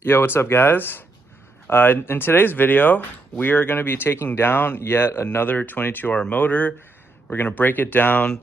Yo, what's up, guys? In today's video, we are going to be taking down yet another 22R motor. We're going to break it down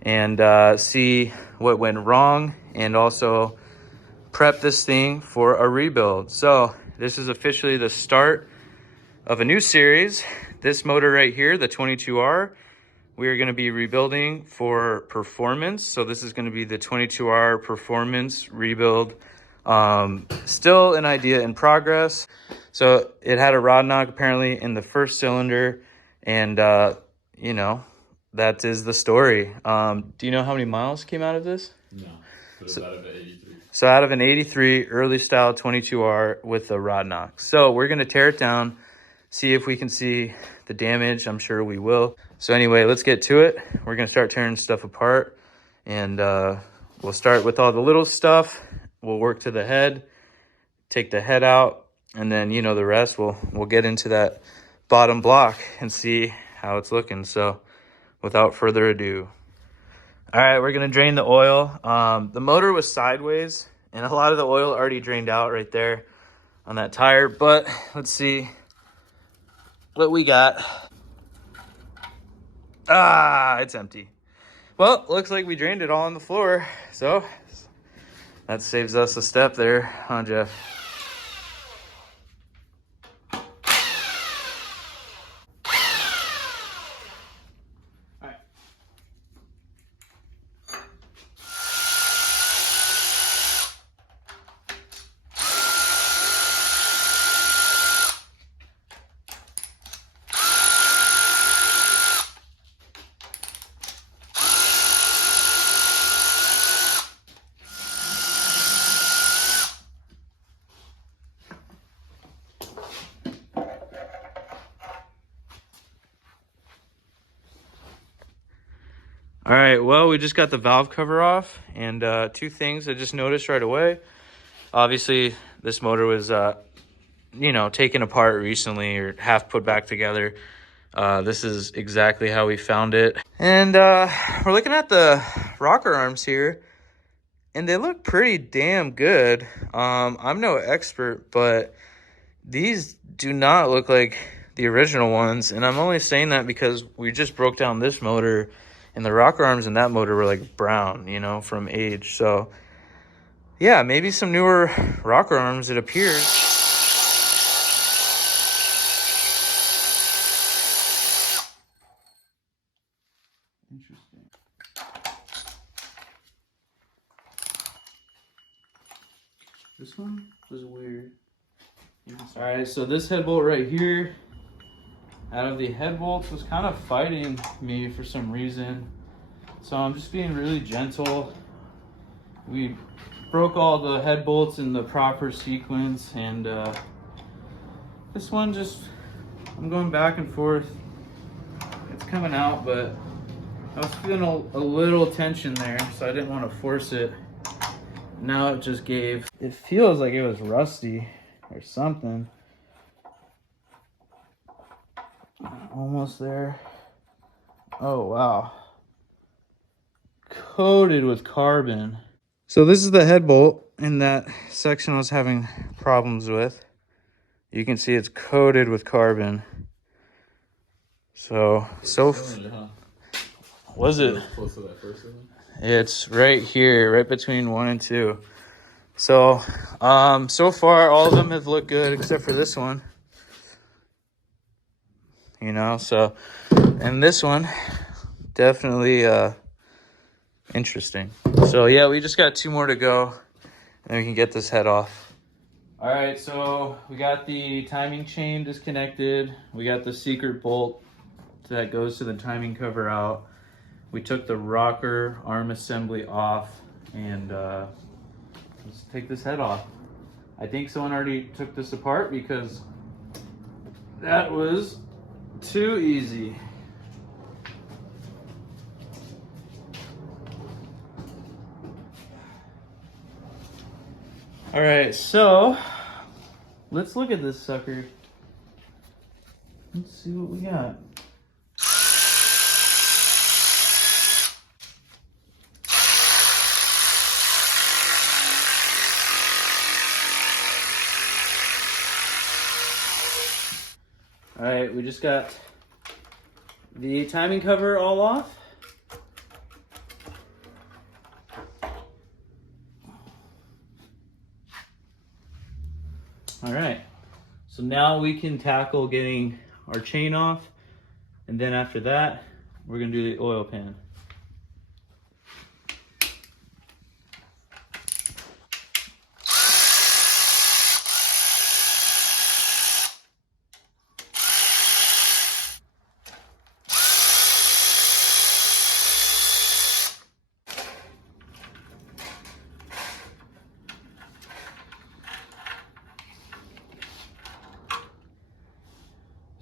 and see what went wrong and also prep this thing for a rebuild. So this is officially the start of a new series. This motor right here, the 22R, we are going to be rebuilding for performance. So this is going to be the 22R performance rebuild. Still an idea in progress. So it had a rod knock apparently in the first cylinder, and you know, that is the story. Do you know how many miles came out of this? No, but it's out of an 83. So out of an 83 early style 22R with a rod knock. So we're gonna tear it down, see if we can see the damage. I'm sure we will. So anyway, let's get to it. We're gonna start tearing stuff apart, and we'll start with all the little stuff. We'll work to the head, take the head out, and then, you know, the rest, we'll get into that bottom block and see how it's looking. So without further ado. All right, we're gonna drain the oil. The motor was sideways and a lot of the oil already drained out right there on that tire, but let's see what we got. Ah, it's empty. Well, looks like we drained it all on the floor. So that saves us a step there, huh, Jeff? All right. All right, well, we just got the valve cover off, and two things I just noticed right away. Obviously, this motor was, you know, taken apart recently or half put back together. This is exactly how we found it. And we're looking at the rocker arms here, and they look pretty damn good. I'm no expert, but these do not look like the original ones, and I'm only saying that because we just broke down this motor, and the rocker arms in that motor were like brown, you know, from age. So yeah, maybe some newer rocker arms, it appears. Interesting. This one was weird. All right, so this head bolt right here, out of the head bolts, was kind of fighting me for some reason. So I'm just being really gentle. We broke all the head bolts in the proper sequence, and this one just, I'm going back and forth. It's coming out, but I was feeling a little tension there, so I didn't want to force it. Now it just gave. It feels like it was rusty or something. Almost there. Oh, wow. Coated with carbon. So this is the head bolt in that section I was having problems with. You can see it's coated with carbon. So was it? Close to that first one? It's right here, right between 1 and 2. So, so far all of them have looked good except for this one. You know, so, and this one, definitely interesting. So yeah, we just got 2 more to go, and we can get this head off. All right, so we got the timing chain disconnected. We got the secret bolt that goes to the timing cover out. We took the rocker arm assembly off, and let's take this head off. I think someone already took this apart because that was too easy. All right, so let's look at this sucker. Let's see what we got. All right, we just got the timing cover all off. All right, so now we can tackle getting our chain off, and then after that, we're gonna do the oil pan.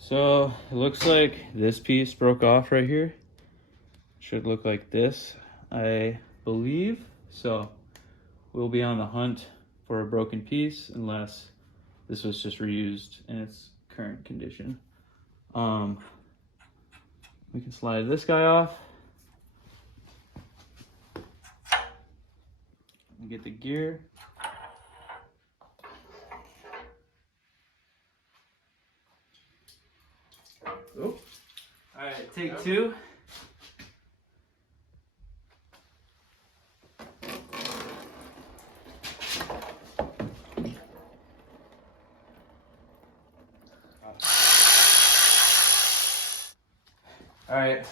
So it looks like this piece broke off right here. Should look like this, I believe. So we'll be on the hunt for a broken piece unless this was just reused in its current condition. We can slide this guy off and get the gear. Oh. All right, take two. All right,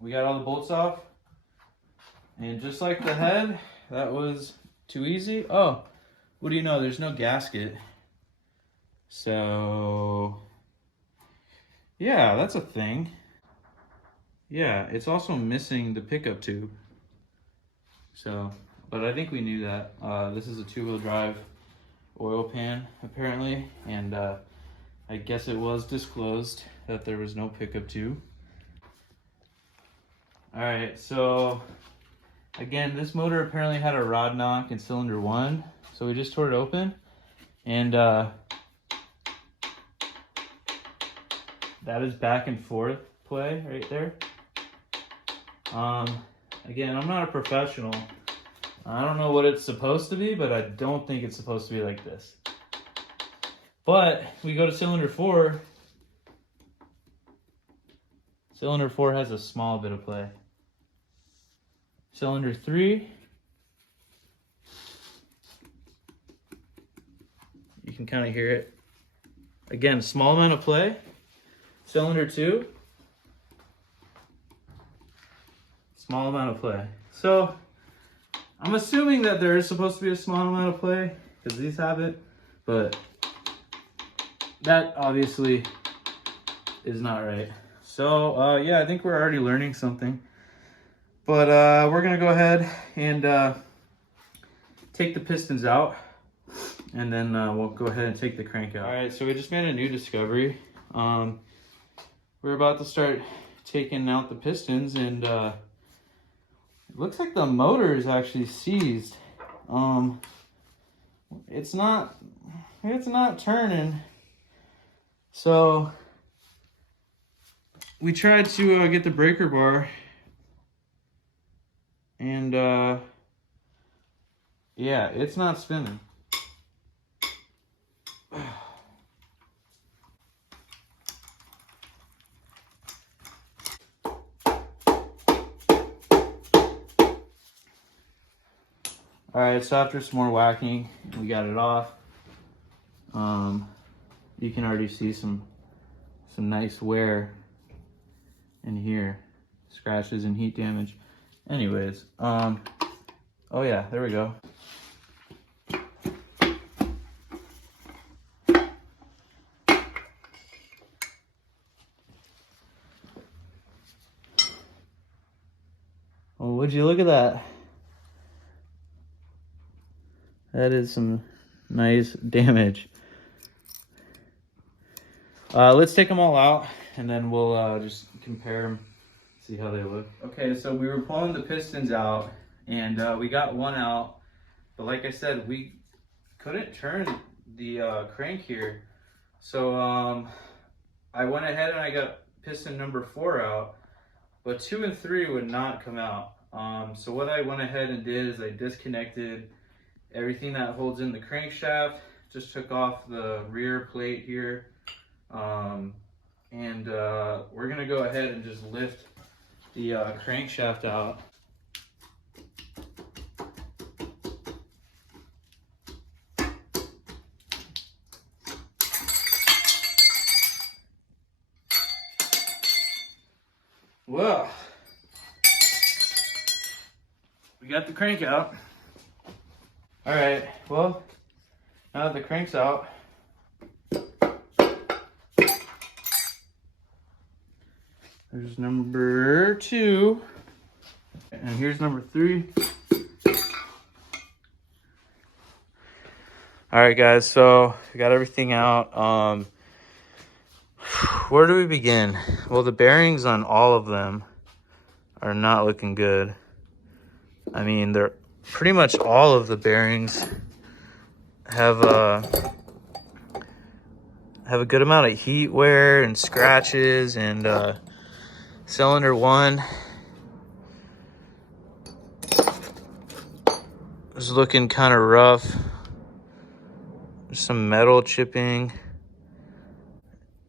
we got all the bolts off. And just like the head, that was too easy. Oh, what do you know? There's no gasket. So yeah, that's a thing. Yeah, it's also missing the pickup tube. So, but I think we knew that. This is a 2-wheel drive oil pan, apparently. And I guess it was disclosed that there was no pickup tube. All right, so again, this motor apparently had a rod knock in cylinder 1. So we just tore it open. And that is back and forth play right there. Again, I'm not a professional. I don't know what it's supposed to be, but I don't think it's supposed to be like this. But we go to cylinder 4. Cylinder 4 has a small bit of play. Cylinder 3, you can kind of hear it. Again, small amount of play. Cylinder 2, small amount of play. So I'm assuming that there is supposed to be a small amount of play because these have it, but that obviously is not right. So yeah, I think we're already learning something. But we're gonna go ahead and take the pistons out, and then we'll go ahead and take the crank out. All right, so we just made a new discovery. We're about to start taking out the pistons, and it looks like the motor is actually seized. It's not turning. So we tried to get the breaker bar. And yeah, it's not spinning. All right, so after some more whacking, we got it off. You can already see some nice wear in here, scratches and heat damage. Anyways, oh yeah, there we go. Oh, would you look at that? That is some nice damage. Let's take them all out, and then we'll just compare them. See how they look. Okay, so we were pulling the pistons out, and we got one out, but like I said, we couldn't turn the crank here. So I went ahead and I got piston number 4 out, but 2 and 3 would not come out. So what I went ahead and did is I disconnected everything that holds in the crankshaft, just took off the rear plate here, and we're gonna go ahead and just lift the crankshaft out. Well, we got the crank out. All right, well, now that the crank's out, there's number 2, and here's number 3. All right, guys, so we got everything out. Where do we begin? Well, the bearings on all of them are not looking good. I mean, they're pretty much all of the bearings have a good amount of heat wear and scratches, and cylinder 1 is looking kind of rough. There's some metal chipping.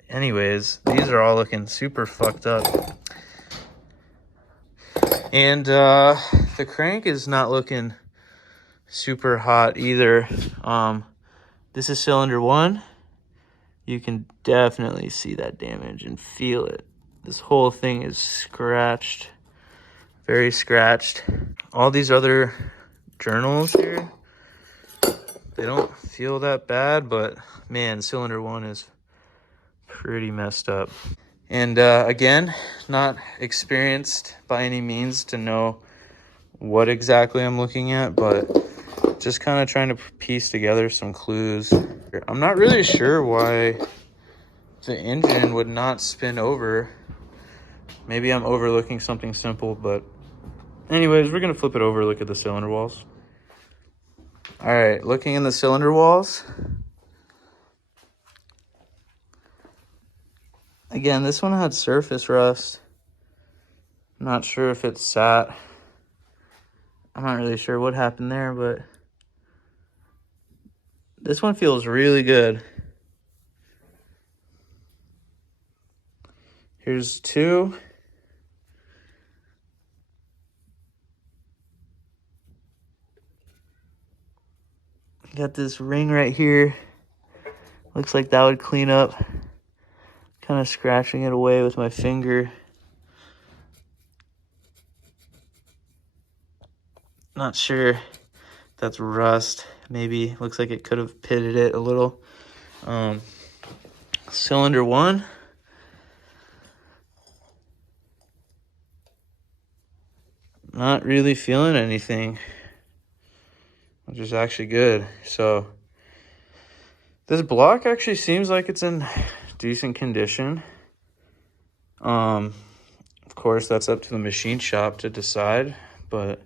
Anyways, these are all looking super fucked up. And the crank is not looking super hot either. This is cylinder 1. You can definitely see that damage and feel it. This whole thing is scratched, very scratched. All these other journals here, they don't feel that bad, but man, cylinder 1 is pretty messed up. And again, not experienced by any means to know what exactly I'm looking at, but just kind of trying to piece together some clues. I'm not really sure why the engine would not spin over. Maybe I'm overlooking something simple, but anyways, we're gonna flip it over, look at the cylinder walls. All right, looking in the cylinder walls. Again, this one had surface rust. I'm not sure if it sat. I'm not really sure what happened there, but this one feels really good. Here's 2. Got this ring right here. Looks like that would clean up. Kind of scratching it away with my finger. Not sure. That's rust. Maybe looks like it could have pitted it a little. Cylinder 1. Not really feeling anything, which is actually good. So this block actually seems like it's in decent condition. Of course, that's up to the machine shop to decide, but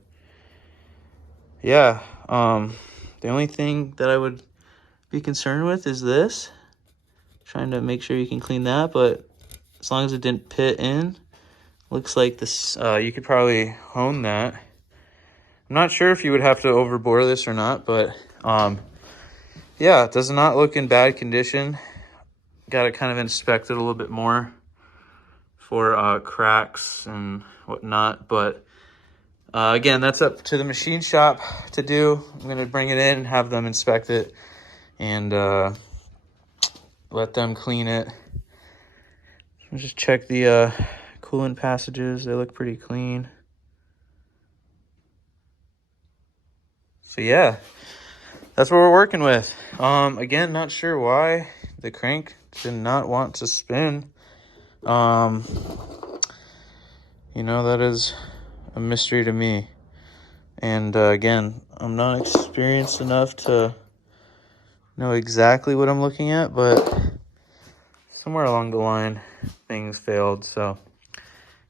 yeah, the only thing that I would be concerned with is this. Trying to make sure you can clean that, but as long as it didn't pit in, looks like this, you could probably hone that. I'm not sure if you would have to overbore this or not, but yeah, it does not look in bad condition. Got to kind of inspect it a little bit more for cracks and whatnot, but again, that's up to the machine shop to do. I'm going to bring it in and have them inspect it and let them clean it. Let's just check the coolant passages. They look pretty clean. So yeah, that's what we're working with. Again, not sure why the crank did not want to spin. You know, that is a mystery to me. And again, I'm not experienced enough to know exactly what I'm looking at, but somewhere along the line, things failed. So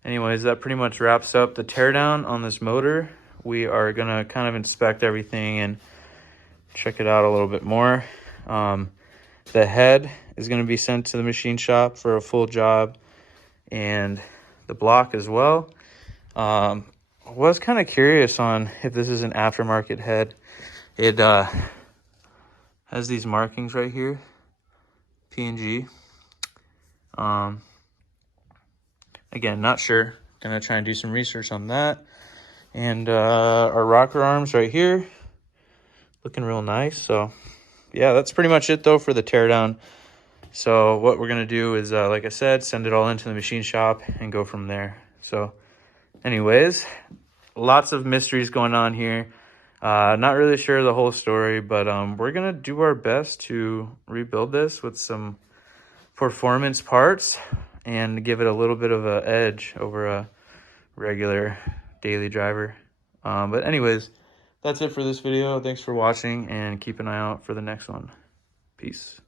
anyways, that pretty much wraps up the teardown on this motor. We are gonna kind of inspect everything and check it out a little bit more. The head is gonna be sent to the machine shop for a full job, and the block as well. I was kind of curious on if this is an aftermarket head. It has these markings right here, P&G. Again, not sure. Gonna try and do some research on that. And our rocker arms right here, looking real nice. So yeah, that's pretty much it though for the teardown. So what we're gonna do is, like I said, send it all into the machine shop and go from there. So anyways, lots of mysteries going on here. Not really sure the whole story, but we're gonna do our best to rebuild this with some performance parts and give it a little bit of an edge over a regular daily driver. But anyways, that's it for this video. Thanks for watching and keep an eye out for the next one. Peace.